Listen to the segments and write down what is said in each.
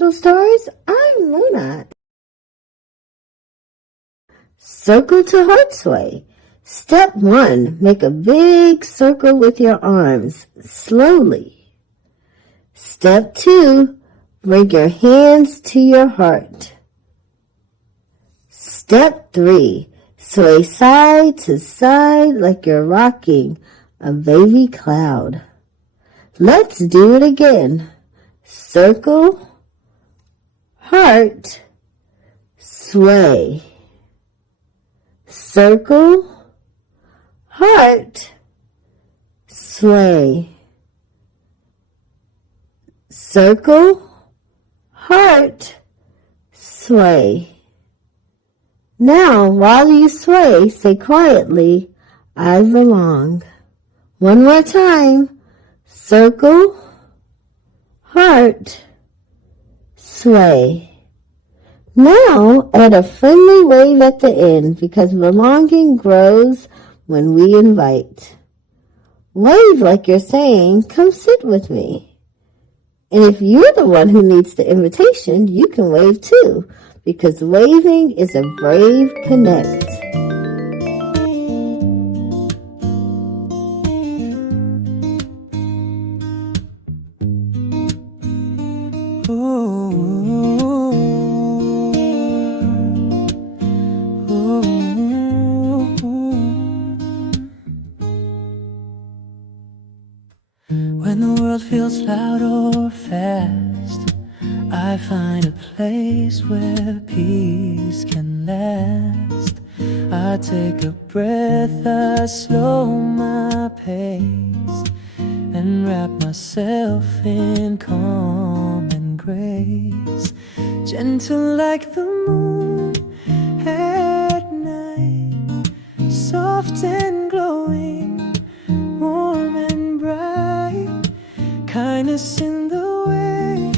little stars. I'm Luna. Circle to heart sway. Step 1, make a big circle with your arms, slowly. Step 2, bring your hands to your heart. Step 3, sway side to side like you're rocking a baby cloud. Let's do it again. Circle, heart, sway. Circle, heart, sway. Circle, heart, sway. Now, while you sway, say quietly, I belong. One more time. Circle, heart, sway. Now, add a friendly wave at the end because belonging grows when we invite. Wave like you're saying, come sit with me. And if you're the one who needs the invitation, you can wave too, because waving is a brave connect. When the world feels loud or fast, I find a place where peace can last. I take a breath, I slow my pace, and wrap myself in calm and grace. Gentle like the moon at night, soft and glowing, warm and bright. Kindness in the way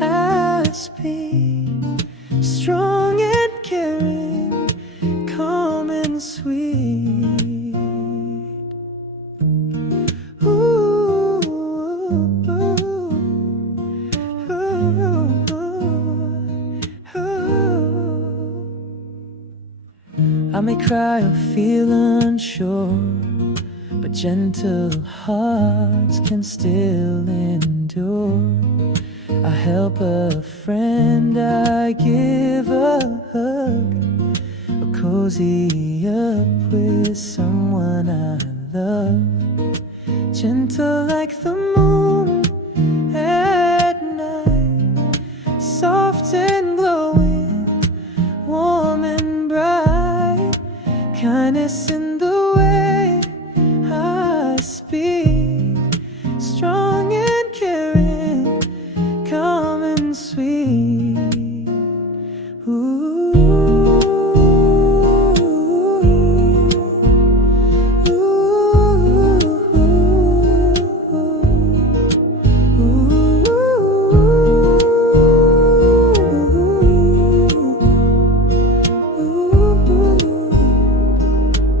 I speak, strong and caring, calm and sweet. Ooh, ooh, ooh, ooh. I may cry or feel unsure, but gentle hearts can still endure. I help a friend, I give a hug, or cozy up with someone I love. Gentle like the moon at night, soft and glowing, warm and bright. Kindness in the way I speak, strong and caring, calm and sweet. Ooh,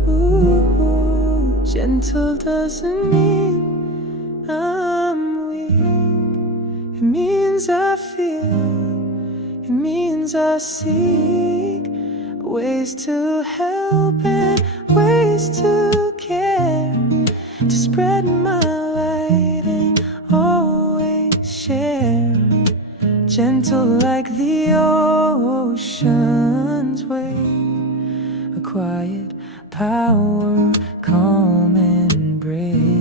ooh, Gentle doesn't mean I'm weak. It means I feel, it means I seek ways to help and ways to care, to spread my light and always share. Gentle like the ocean's wave, a quiet power, calm and brave.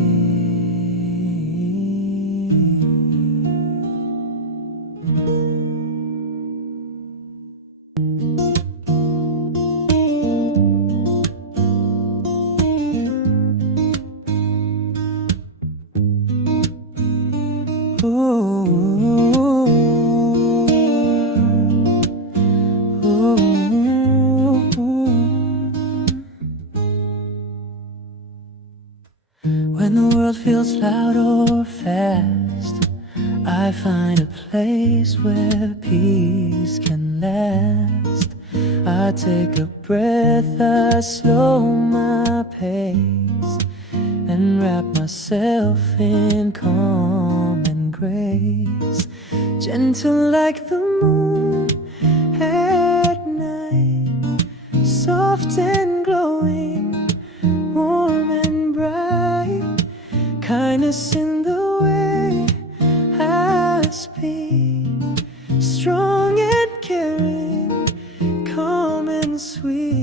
When the world feels loud or fast, I find a place where peace can last. I take a breath, I slow my pace, and wrap myself in calm and grace. gentle like the moon at night, soft and glowing, warm and bright, kindness in the way I speak, strong and caring, calm and sweet.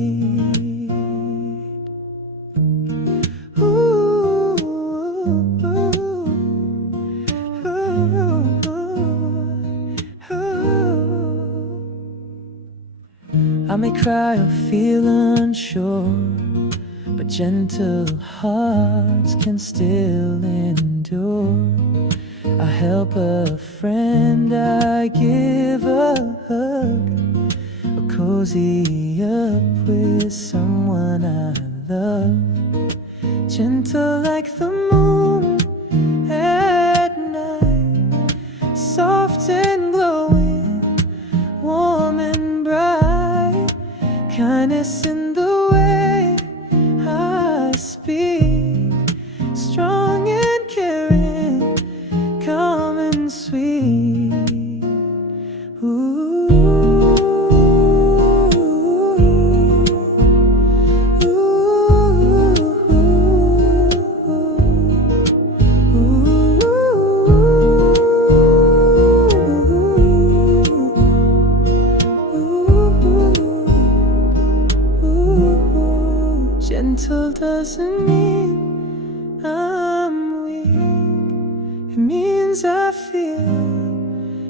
I may cry or feel unsure, but gentle hearts can still endure. I help a friend, I give a hug, or cozy up with someone I love. Gentle like the moon at night, soft and glowing, warm and bright, kindness in the way I speak, strong and caring, calm and sweet. Gentle doesn't mean I'm weak. It means I feel,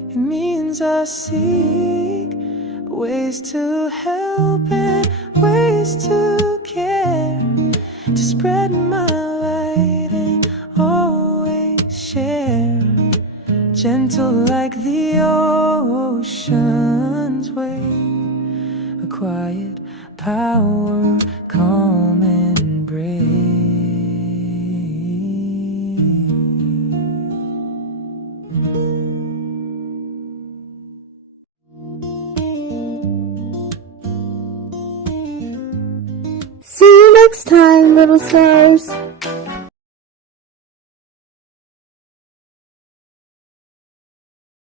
it means I seek ways to help and ways to care, to spread my light and always share. Gentle like the ocean's wave, a quiet power, calm and brave. See you next time, little stars.